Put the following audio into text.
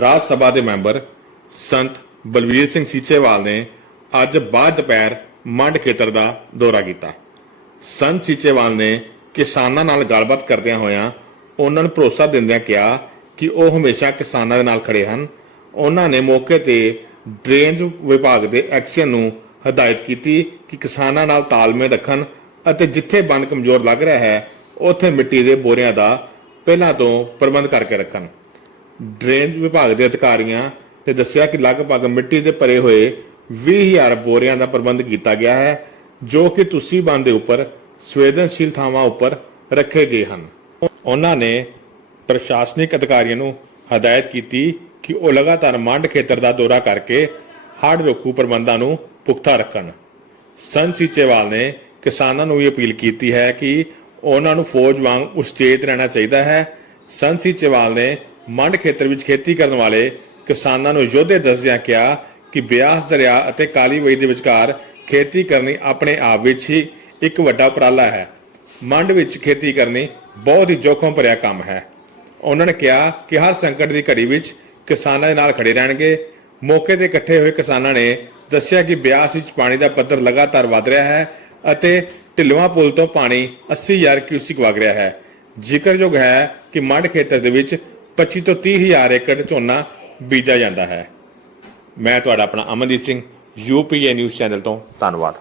ਰਾਜ ਸਭਾ ਦੇ ਮੈਂਬਰ ਸੰਤ ਬਲਵੀਰ ਸਿੰਘ ਸੀਚੇਵਾਲ ਨੇ ਅੱਜ ਬਾਅਦ ਦੁਪਹਿਰ ਮੰਡ ਖੇਤਰ ਦਾ ਦੌਰਾ ਕੀਤਾ। ਸੰਤ ਸੀਚੇਵਾਲ ਨੇ ਕਿਸਾਨਾਂ ਨਾਲ ਗੱਲਬਾਤ ਕਰਦਿਆਂ ਹੋਇਆਂ ਉਹਨਾਂ ਨੂੰ ਭਰੋਸਾ ਦਿੰਦਿਆਂ ਕਿਹਾ ਕਿ ਉਹ ਹਮੇਸ਼ਾ ਕਿਸਾਨਾਂ ਦੇ ਨਾਲ ਖੜੇ ਹਨ। ਉਹਨਾਂ ਨੇ ਮੌਕੇ ਤੇ ਡਰੇਨਜ ਵਿਭਾਗ ਦੇ ਐਕਸ਼ਨ ਨੂੰ ਹਦਾਇਤ ਕੀਤੀ ਕਿ ਕਿਸਾਨਾਂ ਨਾਲ ਤਾਲਮੇਲ ਰੱਖਣ ਅਤੇ ਜਿੱਥੇ ਬੰਨ ਕਮਜ਼ੋਰ ਲੱਗ ਰਿਹਾ ਹੈ, ਉੱਥੇ ਮਿੱਟੀ ਦੇ ਬੋਰਿਆਂ ਦਾ ਪਹਿਲਾਂ ਤੋਂ ਪ੍ਰਬੰਧ ਕਰਕੇ ਰੱਖਣ। ਡਰੇਨਜ ਵਿਭਾਗ ਦੇ ਅਧਿਕਾਰੀਆਂ ਨੇ ਦੱਸਿਆ ਕਿ ਲਗਭਗ ਮਿੱਟੀ ਦੇ ਭਰੇ ਹੋਏ 20000 ਬੋਰਿਆਂ ਦਾ ਪ੍ਰਬੰਧ ਕੀਤਾ ਗਿਆ ਹੈ, ਜੋ ਕਿ ਤੁਸੀਂ ਬੰਦ ਦੇ ਉੱਪਰ ਸੰਵੇਦਨਸ਼ੀਲ ਥਾਵਾਂ ਉੱਪਰ ਰੱਖੇ ਗਏ ਹਨ। ਉਹਨਾਂ ਨੇ ਪ੍ਰਸ਼ਾਸਨਿਕ ਅਧਿਕਾਰੀਆਂ ਨੂੰ ਹਦਾਇਤ ਕੀਤੀ ਕਿ ਉਹ ਲਗਾਤਾਰ ਮੰਡ ਖੇਤਰ ਦਾ ਦੌਰਾ ਕਰਕੇ ਹੜ੍ਹ ਰੋਕੂ ਪ੍ਰਬੰਧਾਂ ਨੂੰ ਪੁਖਤਾ ਰੱਖਣ। ਸੰਤ ਸੀਚੇਵਾਲ ਨੇ ਕਿਸਾਨਾਂ ਨੂੰ ਇਹ ਅਪੀਲ ਕੀਤੀ ਹੈ ਕਿ ਉਹਨਾਂ ਨੂੰ ਫੌਜ ਵਾਂਗ ਉਚੇਤ ਰਹਿਣਾ ਚਾਹੀਦਾ ਹੈ। ਸੰਤ ਸੀਚੇਵਾਲ ਨੇ ਮੰਡ ਖੇਤਰ ਵਿੱਚ ਖੇਤੀ ਕਰਨ ਵਾਲੇ ਕਿਸਾਨਾਂ ਨੂੰ ਯੋਧੇ ਦੱਸਦਿਆਂ ਕਿਹਾ ਕਿ ਬਿਆਸ ਦਰਿਆ ਅਤੇ ਕਾਲੀ ਦੇ ਵਿਚਕਾਰ ਖੇਤੀ ਕਰਨੀ ਆਪਣੇ ਆਪ ਵਿੱਚ ਹੀ ਇੱਕ ਵੱਡਾ ਉਪਰਾਲਾ ਹੈ। ਮੰਡ ਵਿੱਚ ਖੇਤੀ ਕਰਨੀ ਬਹੁਤ ਹੀ ਜੋਖਮ ਭਰਿਆ ਕੰਮ ਹੈ। ਉਹਨਾਂ ਨੇ ਕਿਹਾ ਕਿ ਹਰ ਸੰਕਟ ਦੀ ਘੜੀ ਵਿੱਚ ਕਿਸਾਨਾਂ ਦੇ ਨਾਲ ਖੜੇ ਰਹਿਣਗੇ। ਮੌਕੇ ਤੇ ਇਕੱਠੇ ਹੋਏ ਕਿਸਾਨਾਂ ਨੇ ਦੱਸਿਆ ਕਿ ਬਿਆਸ ਵਿੱਚ ਪਾਣੀ ਦਾ ਪੱਧਰ ਲਗਾਤਾਰ ਵਧ ਰਿਹਾ ਹੈ ਅਤੇ ਢਿੱਲਵਾਂ ਪੁਲ ਤੋਂ ਪਾਣੀ 80000 ਕਿਊਸਿਕ ਵਗ ਰਿਹਾ ਹੈ। ਜ਼ਿਕਰਯੋਗ ਹੈ ਕਿ ਮੰਡ ਖੇਤਰ ਦੇ ਵਿੱਚ 25 ਤੋਂ 30000 ਏਕੜ ਝੋਨਾ ਬੀਜਿਆ ਜਾਂਦਾ ਹੈ। ਮੈਂ ਤੁਹਾਡਾ ਆਪਣਾ Amandeep Singh UPA news channel ਤੋਂ ਧੰਨਵਾਦ।